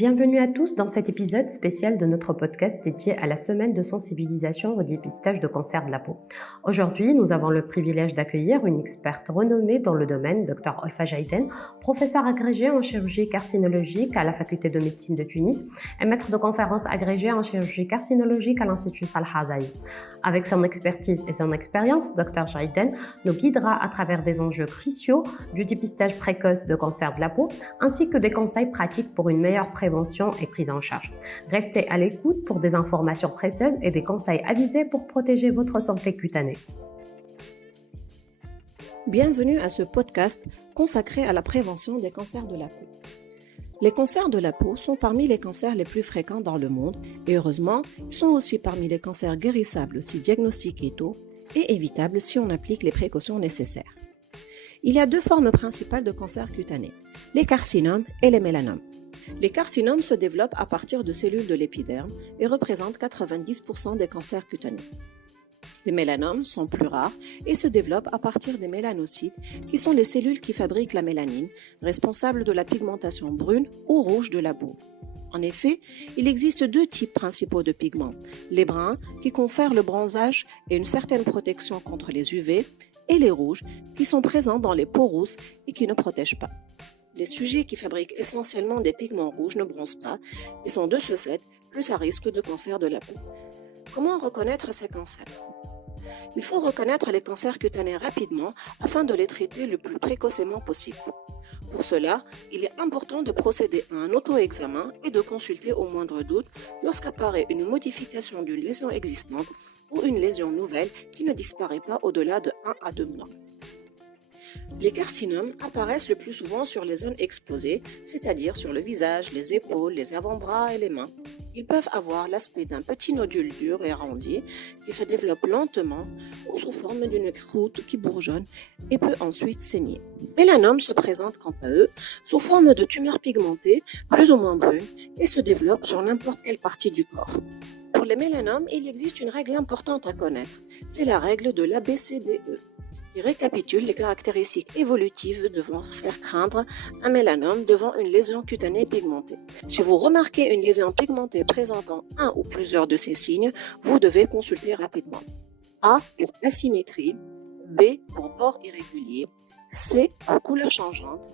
Bienvenue à tous dans cet épisode spécial de notre podcast dédié à la semaine de sensibilisation au dépistage de cancer de la peau. Aujourd'hui, nous avons le privilège d'accueillir une experte renommée dans le domaine, Dr Olfa Jaïden, professeure agrégée en chirurgie carcinologique à la faculté de médecine de Tunis et maître de conférences agrégée en chirurgie carcinologique à l'Institut Salah Zaïd. Avec son expertise et son expérience, Dr Jaïden nous guidera à travers des enjeux cruciaux du dépistage précoce de cancer de la peau ainsi que des conseils pratiques pour une meilleure prévention et prise en charge. Restez à l'écoute pour des informations précieuses et des conseils avisés pour protéger votre santé cutanée. Bienvenue à ce podcast consacré à la prévention des cancers de la peau. Les cancers de la peau sont parmi les cancers les plus fréquents dans le monde et heureusement, ils sont aussi parmi les cancers guérissables si diagnostiqués tôt et évitables si on applique les précautions nécessaires. Il y a deux formes principales de cancer cutané, les carcinomes et les mélanomes. Les carcinomes se développent à partir de cellules de l'épiderme et représentent 90% des cancers cutanés. Les mélanomes sont plus rares et se développent à partir des mélanocytes, qui sont les cellules qui fabriquent la mélanine, responsables de la pigmentation brune ou rouge de la peau. En effet, il existe deux types principaux de pigments, les bruns qui confèrent le bronzage et une certaine protection contre les UV, et les rouges qui sont présents dans les peaux rousses et qui ne protègent pas. Les sujets qui fabriquent essentiellement des pigments rouges ne bronzent pas et sont de ce fait plus à risque de cancer de la peau. Comment reconnaître ces cancers ? Il faut reconnaître les cancers cutanés rapidement afin de les traiter le plus précocement possible. Pour cela, il est important de procéder à un auto-examen et de consulter au moindre doute lorsqu'apparaît une modification d'une lésion existante ou une lésion nouvelle qui ne disparaît pas au-delà de 1 à 2 mois. Les carcinomes apparaissent le plus souvent sur les zones exposées, c'est-à-dire sur le visage, les épaules, les avant-bras et les mains. Ils peuvent avoir l'aspect d'un petit nodule dur et arrondi qui se développe lentement ou sous forme d'une croûte qui bourgeonne et peut ensuite saigner. Les mélanomes se présentent quant à eux sous forme de tumeurs pigmentées, plus ou moins brunes, et se développent sur n'importe quelle partie du corps. Pour les mélanomes, il existe une règle importante à connaître, c'est la règle de l'ABCDE, qui récapitule les caractéristiques évolutives devant faire craindre un mélanome devant une lésion cutanée pigmentée. Si vous remarquez une lésion pigmentée présentant un ou plusieurs de ces signes, vous devez consulter rapidement. A pour asymétrie, B pour bord irrégulier, C pour couleur changeante,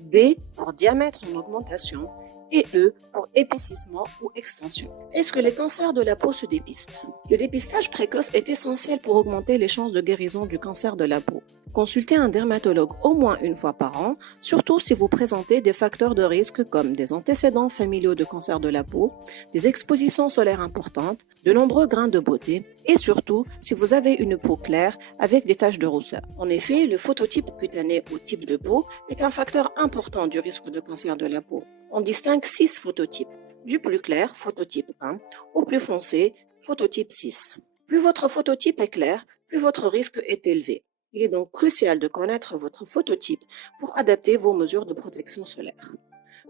D pour diamètre en augmentation et E pour épaississement ou extension. Est-ce que les cancers de la peau se dépistent ? Le dépistage précoce est essentiel pour augmenter les chances de guérison du cancer de la peau. Consultez un dermatologue au moins une fois par an, surtout si vous présentez des facteurs de risque comme des antécédents familiaux de cancer de la peau, des expositions solaires importantes, de nombreux grains de beauté et surtout si vous avez une peau claire avec des taches de rousseur. En effet, le phototype cutané ou type de peau est un facteur important du risque de cancer de la peau. On distingue 6 phototypes, du plus clair, phototype 1, au plus foncé, phototype 6. Plus votre phototype est clair, plus votre risque est élevé. Il est donc crucial de connaître votre phototype pour adapter vos mesures de protection solaire.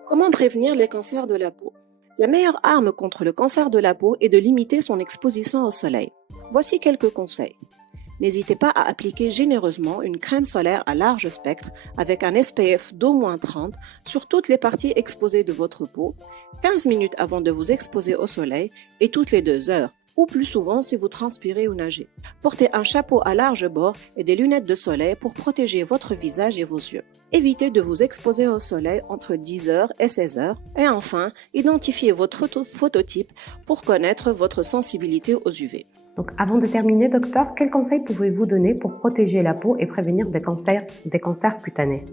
Comment prévenir les cancers de la peau ? La meilleure arme contre le cancer de la peau est de limiter son exposition au soleil. Voici quelques conseils. N'hésitez pas à appliquer généreusement une crème solaire à large spectre avec un SPF d'au moins 30 sur toutes les parties exposées de votre peau, 15 minutes avant de vous exposer au soleil et toutes les 2 heures, ou plus souvent si vous transpirez ou nagez. Portez un chapeau à large bord et des lunettes de soleil pour protéger votre visage et vos yeux. Évitez de vous exposer au soleil entre 10h et 16h. Et enfin, identifiez votre phototype pour connaître votre sensibilité aux UV. Donc, avant de terminer, docteur, quels conseils pouvez-vous donner pour protéger la peau et prévenir des cancers cutanés ?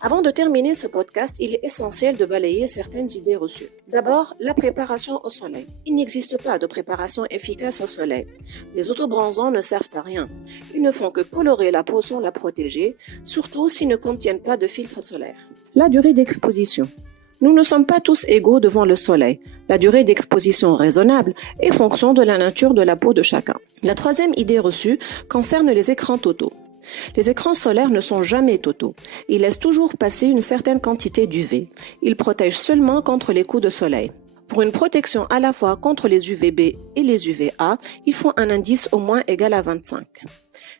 Avant de terminer ce podcast, il est essentiel de balayer certaines idées reçues. D'abord, la préparation au soleil. Il n'existe pas de préparation efficace au soleil. Les autobronzants ne servent à rien. Ils ne font que colorer la peau sans la protéger, surtout s'ils ne contiennent pas de filtre solaire. La durée d'exposition. Nous ne sommes pas tous égaux devant le soleil. La durée d'exposition raisonnable est fonction de la nature de la peau de chacun. La troisième idée reçue concerne les écrans totaux. Les écrans solaires ne sont jamais totaux. Ils laissent toujours passer une certaine quantité d'UV. Ils protègent seulement contre les coups de soleil. Pour une protection à la fois contre les UVB et les UVA, il faut un indice au moins égal à 25.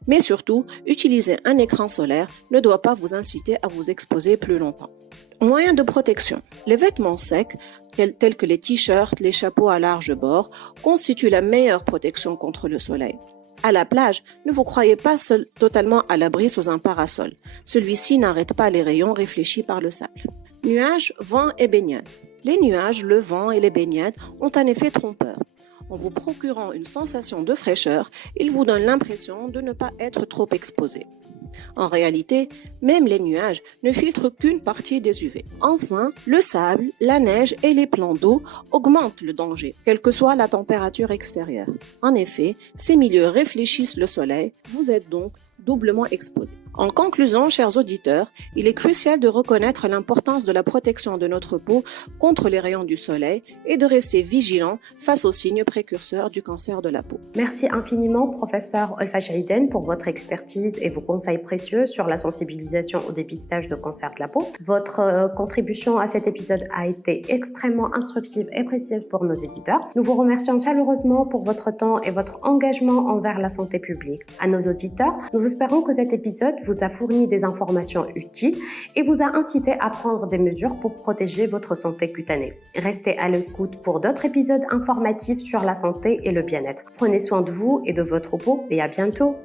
Mais surtout, utiliser un écran solaire ne doit pas vous inciter à vous exposer plus longtemps. Moyens de protection. Les vêtements secs, tels que les t-shirts, les chapeaux à large bord, constituent la meilleure protection contre le soleil. À la plage, ne vous croyez pas seul totalement à l'abri sous un parasol. Celui-ci n'arrête pas les rayons réfléchis par le sable. Nuages, vent et baignade. Les nuages, le vent et les baignades ont un effet trompeur. En vous procurant une sensation de fraîcheur, ils vous donnent l'impression de ne pas être trop exposé. En réalité, même les nuages ne filtrent qu'une partie des UV. Enfin, le sable, la neige et les plans d'eau augmentent le danger, quelle que soit la température extérieure. En effet, ces milieux réfléchissent le soleil, vous êtes donc doublement exposé. En conclusion, chers auditeurs, il est crucial de reconnaître l'importance de la protection de notre peau contre les rayons du soleil et de rester vigilant face aux signes précurseurs du cancer de la peau. Merci infiniment, professeur Olfa Shahiden, pour votre expertise et vos conseils précieux sur la sensibilisation au dépistage de cancer de la peau. Votre contribution à cet épisode a été extrêmement instructive et précieuse pour nos éditeurs. Nous vous remercions chaleureusement pour votre temps et votre engagement envers la santé publique. À nos auditeurs, nous espérons que cet épisode vous a fourni des informations utiles et vous a incité à prendre des mesures pour protéger votre santé cutanée. Restez à l'écoute pour d'autres épisodes informatifs sur la santé et le bien-être. Prenez soin de vous et de votre peau et à bientôt.